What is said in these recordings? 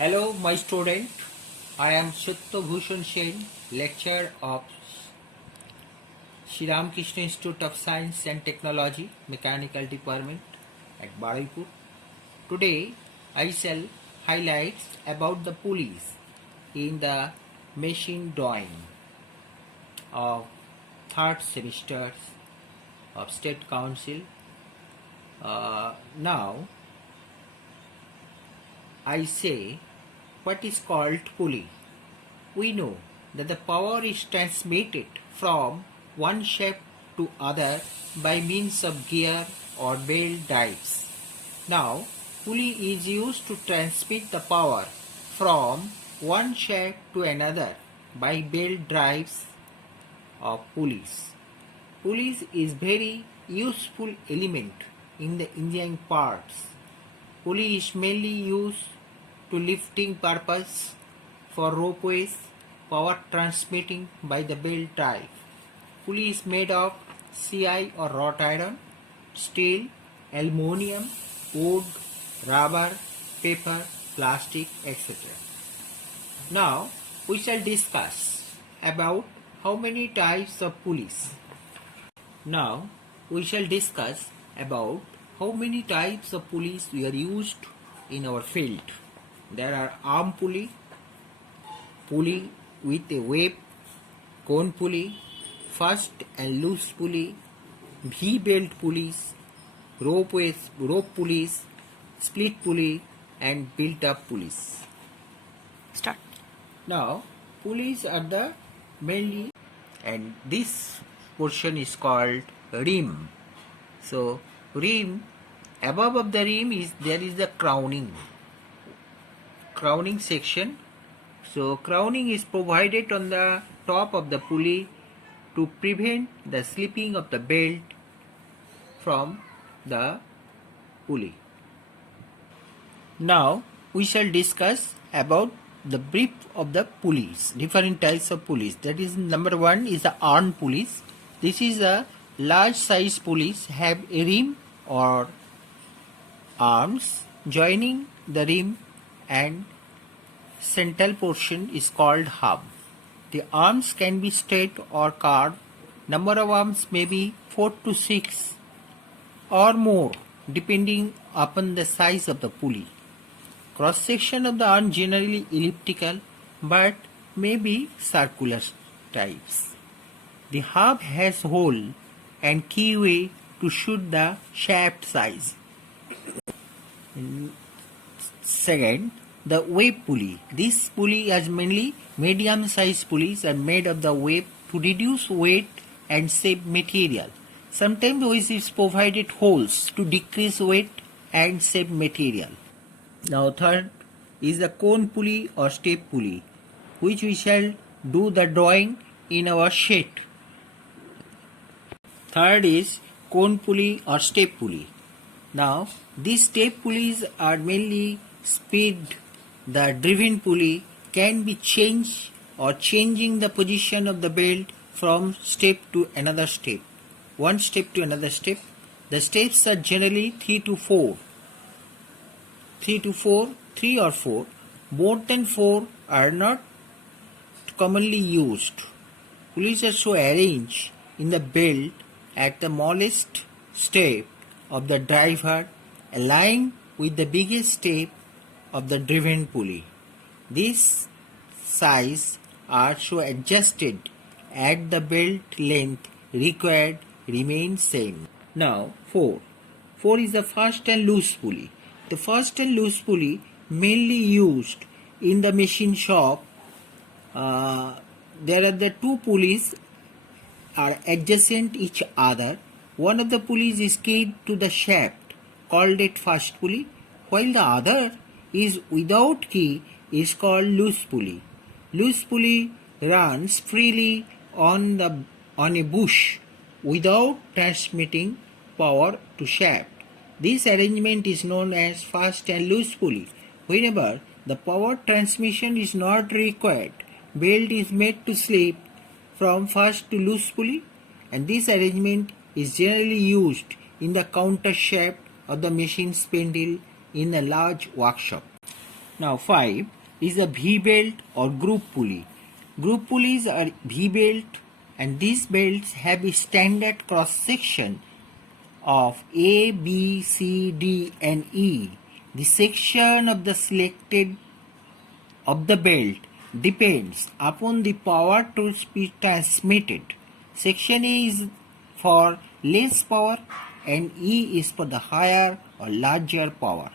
Hello, my student. I am Shyatya Bhushan Sen, lecturer of Shri Ramakrishna Institute of Science and Technology, Mechanical Department at Baraipur. Today, I shall highlight about the pulleys in the machine drawing of third semester of State Council. Now, I say what is called pulley. We know that the power is transmitted from one shaft to other by means of gear or belt drives. Now, pulley is used to transmit the power from one shaft to another by belt drives of pulleys. Pulleys is very useful element in the engineering parts. Pulley is mainly used to lifting purpose for ropeways, power transmitting by the belt drive. Pulley is made of CI or wrought iron, steel, aluminium, wood, rubber, paper, plastic, etc. Now we shall discuss about how many types of pulleys. Now we shall discuss about how many types of pulleys we are used in our field. There are arm pulley, pulley with a web, cone pulley, fast and loose pulley, V-belt pulleys, rope pulleys, split pulley and built-up pulleys. Start. Now, pulleys are the mainly, and this portion is called rim. So, rim, above of the rim there is the crowning section. So crowning is provided on the top of the pulley to prevent the slipping of the belt from the pulley. Now we shall discuss about the brief of the pulleys, different types of pulleys. That is, number one is the arm pulleys. This is a large size pulleys, have a rim or arms joining the rim, and central portion is called hub. The arms can be straight or carved. Number of arms may be 4 to 6 or more depending upon the size of the pulley. Cross section of the arm generally elliptical but may be circular types. The hub has hole and keyway to shoot the shaft size. Second, the web pulley. This pulley is mainly medium-sized pulleys are made of the web to reduce weight and save material. Sometimes which is provided holes to decrease weight and save material. Now third is the cone pulley or step pulley, which we shall do the drawing in our sheet. Third is cone pulley or step pulley. Now these step pulleys are mainly speed. The driven pulley can be changed or changing the position of the belt from step to another step, one step to another step. The steps are generally 3 or 4. More than 4 are not commonly used. Pulleys are so arranged in the belt at the smallest step of the driver, aligned with the biggest step of the driven pulley. These size are so adjusted at the belt length required remain same. Now 4 is the fast and loose pulley. The fast and loose pulley mainly used in the machine shop. There are the two pulleys are adjacent each other. One of the pulleys is keyed to the shaft, called it fast pulley, while the other is without key is called loose pulley. Loose pulley runs freely on a bush without transmitting power to shaft. This arrangement is known as fast and loose pulley. Whenever the power transmission is not required, belt is made to slip from fast to loose pulley, and this arrangement is generally used in the counter shaft of the machine spindle in a large workshop. Now 5 is the V-belt or group pulley. Group pulleys are V-belt and these belts have a standard cross section of A, B, C, D and E. The section of the selected of the belt depends upon the power to be transmitted. Section A is for less power and E is for the higher or larger power.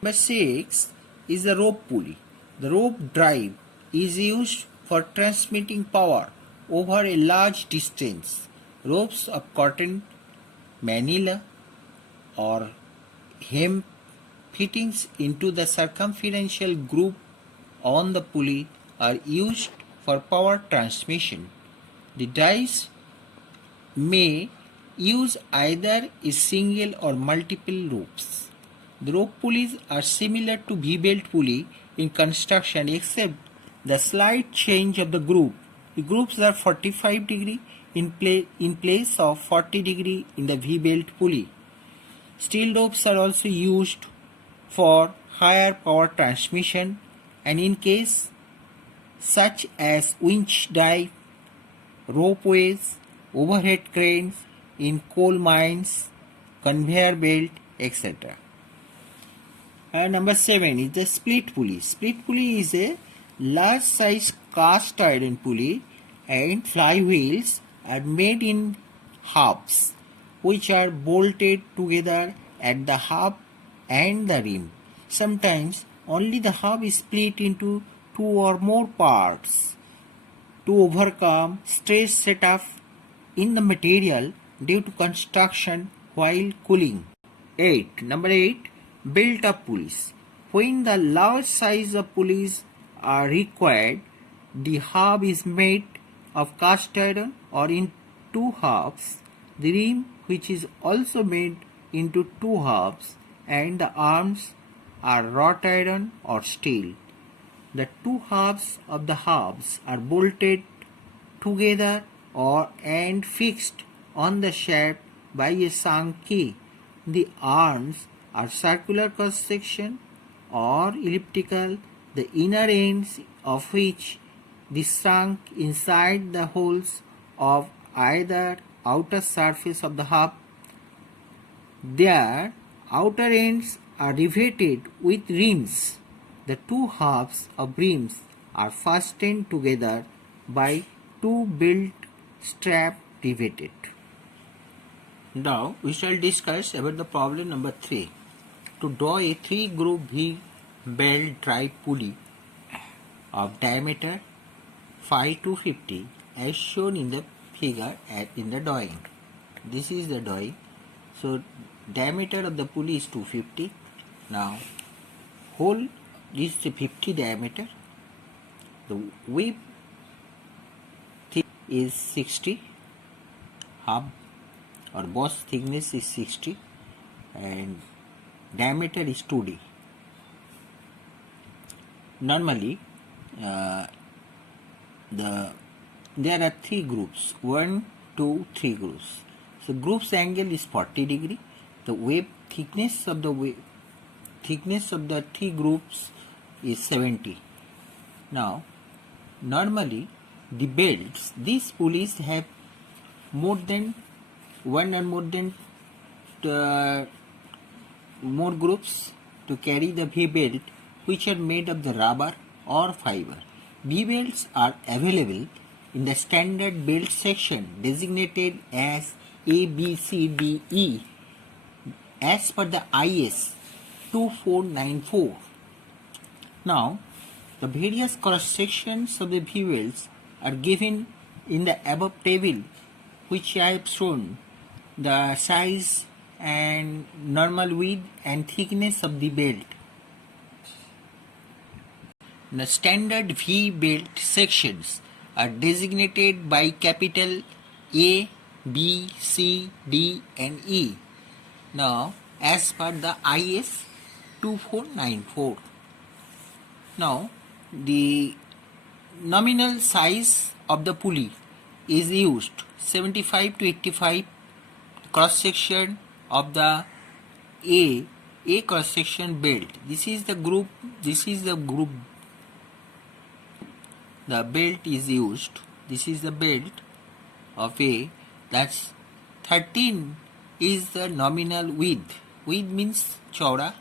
Number 6 is the rope pulley. The rope drive is used for transmitting power over a large distance. Ropes of cotton, manila or hemp fittings into the circumferential groove on the pulley are used for power transmission. The drives may use either a single or multiple ropes. The rope pulleys are similar to V-belt pulley in construction except the slight change of the groove. The grooves are 45 degree in place of 40 degree in the V-belt pulley. Steel ropes are also used for higher power transmission and in case such as winch drive, ropeways, overhead cranes in coal mines, conveyor belt, etc. Number 7 is the split pulley. Split pulley is a large size cast iron pulley and flywheels are made in halves which are bolted together at the hub and the rim. Sometimes only the hub is split into 2 or more parts to overcome stress set off in the material due to construction while cooling. Number 8 built up pulleys. When the large size of pulleys are required, the hub is made of cast iron or in 2 halves, the rim which is also made into 2 halves and the arms are wrought iron or steel. The 2 halves of the halves are bolted together and fixed on the shaft by a sunk key. The arms are circular cross section or elliptical, the inner ends of which is sunk inside the holes of either outer surface of the hub. Their outer ends are riveted with rims. The 2 halves of rims are fastened together by 2 belt straps riveted. Now we shall discuss about the problem number 3. To draw a 3-groove V-belt drive pulley of diameter 5 to 50 as shown in the figure in the drawing. This is the drawing. So diameter of the pulley is 250. Now hole is 50 diameter. The width is 60. Hub or boss thickness is 60 and diameter is 2D. Normally there are 3 groups, 1, 2, 3 groups. So group's angle is 40 degree. The wave thickness of the 3 groups is 70. Now normally the belts, these pulleys have more than one and more groups to carry the V-belt which are made of the rubber or fiber. V-belts are available in the standard belt section designated as A, B, C, D, E as per the IS 2494. Now the various cross sections of the V-belts are given in the above table which I have shown the size and normal width and thickness of the belt. The standard V-belt sections are designated by capital A, B, C, D and E. Now as per the IS 2494. Now the nominal size of the pulley is used 75 to 85. Cross section of the A A cross section belt. This is the group. The belt is used. This is the belt of A. That's 13 is the nominal width. Width means chauda,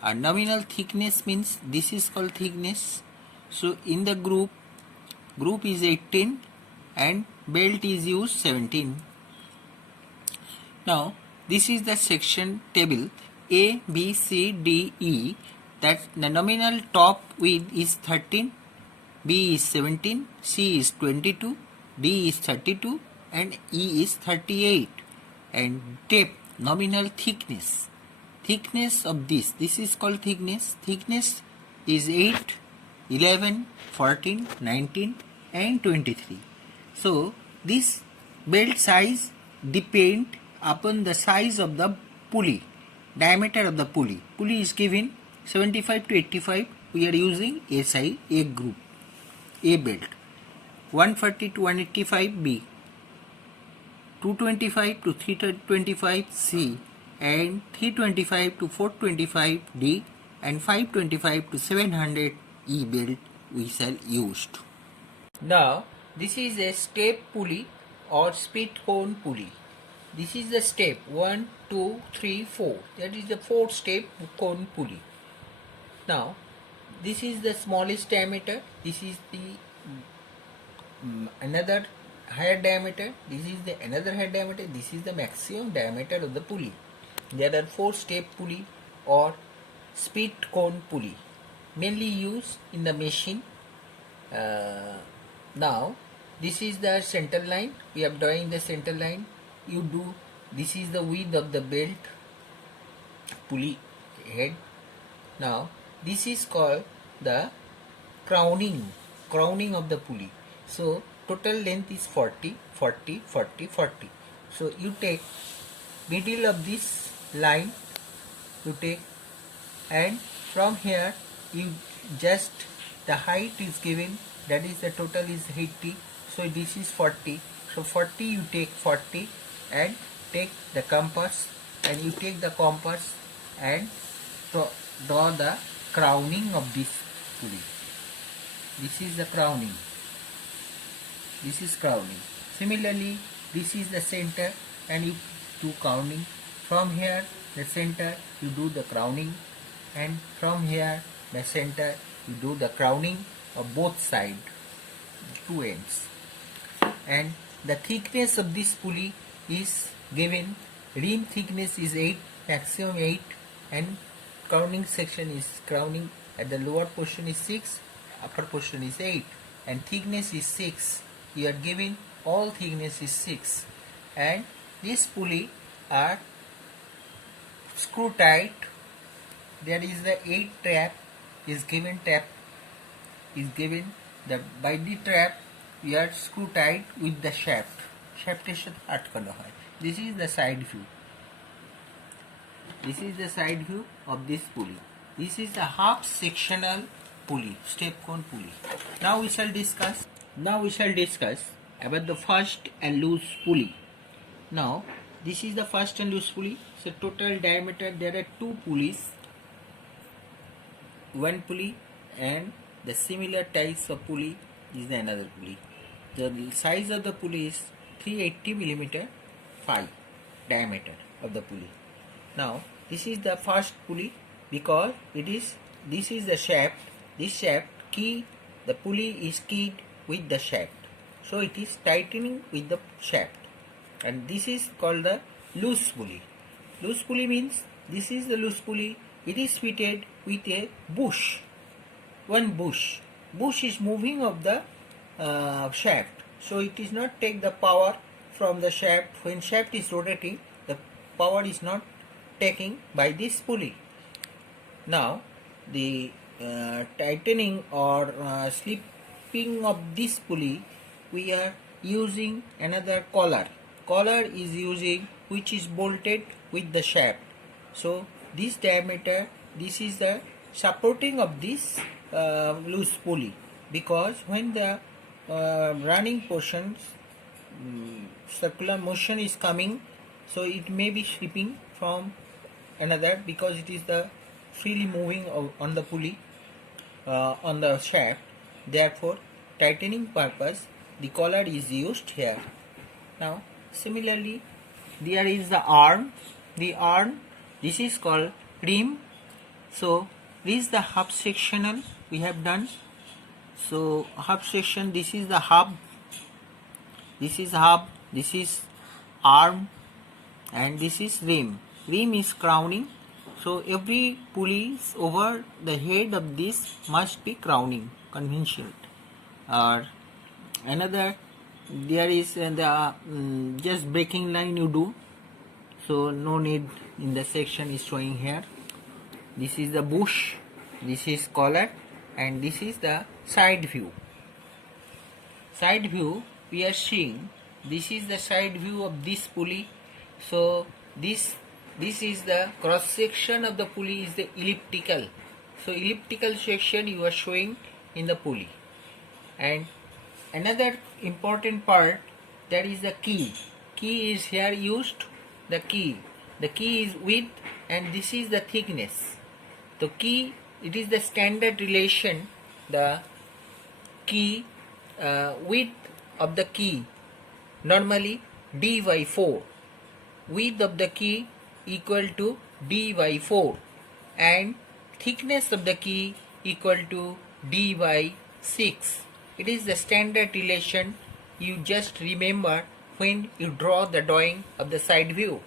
and nominal thickness means this is called thickness. So in the group is 18 and belt is used 17. Now this is the section table A, B, C, D, E. That the nominal top width is 13, B is 17, C is 22, D is 32 and E is 38. And tape nominal thickness. Thickness of this is called thickness. Thickness is 8, 11, 14, 19 and 23. So this belt size depend upon the size of the pulley, diameter of the pulley. Pulley is given 75 to 85. We are using A size, A group, A belt. 140 to 185 B, 225 to 325 C, and 325 to 425 D, and 525 to 700 E belt we shall used. Now this is a step pulley or split cone pulley. This is the step 1, 2, 3, 4. That is the 4 step cone pulley. Now this is the smallest diameter. This is the another higher diameter. This is the another higher diameter. This is the maximum diameter of the pulley. There are 4 step pulley or split cone pulley, mainly used in the machine. Now this is the center line. We are drawing the center line. This is the width of the belt pulley head. Now this is called the crowning of the pulley. So total length is 40, 40, 40, 40. So you take middle of this line, you take, and from here you just the height is given, that is the total is 80. So this is 40. So 40 you take 40 and take the compass, and you take the compass and draw the crowning of this pulley. This is the crowning. This is crowning. Similarly, this is the center and you do crowning. From here the center you do the crowning, and from here the center you do the crowning of both sides, 2 ends. And the thickness of this pulley is given. Rim thickness is 8, maximum 8, and crowning section is crowning at the lower portion is 6, upper portion is 8, and thickness is 6. You are given all thickness is 6, and this pulley are screw tight. There is the 8 trap is given. By the trap we are screw tight with the shaft. Shafted সাথে আটকানো হয়. This is the side view. This is the side view of this pulley. This is the half sectional pulley, step cone pulley. Now we shall discuss about the first and loose pulley. Now this is the first and loose pulley. So total diameter, there are 2 pulleys, 1 pulley, and the similar types of pulley is the another pulley. The size of the pulley is 380 millimeter 5 diameter of the pulley. Now this is the first pulley because this is the shaft. This shaft the pulley is keyed with the shaft, so it is tightening with the shaft, and this is called the loose pulley. Loose pulley means this is the loose pulley. It is fitted with a bush. One bush is moving of the shaft, so it is not take the power from the shaft. When shaft is rotating, the power is not taking by this pulley. Now the tightening or slipping of this pulley, we are using another collar. Collar is using which is bolted with the shaft. So this diameter, this is the supporting of this loose pulley, because when the running portions circular motion is coming, so it may be slipping from another, because it is the freely moving on the pulley, on the shaft, therefore tightening purpose the collar is used here. Now similarly, there is the arm. The arm, this is called rim. So this is the half sectional we have done. So half section, this is the hub, this is hub, this is arm, and this is rim. Rim is crowning. So every pulley over the head of this must be crowning, conventional. Or another, there is the just breaking line you do. So no need in the section is showing here. This is the bush, this is collar, and this is the side view. Side view we are seeing, this is the side view of this pulley. So this is the cross section of the pulley, is the elliptical. So elliptical section you are showing in the pulley. And another important part, that is the key. Key is here used. The key is width, and this is the thickness. The key, it is the standard relation. The key width of the key normally d by 4. Width of the key equal to d by 4, and thickness of the key equal to d by 6. It is the standard relation you just remember when you draw the drawing of the side view.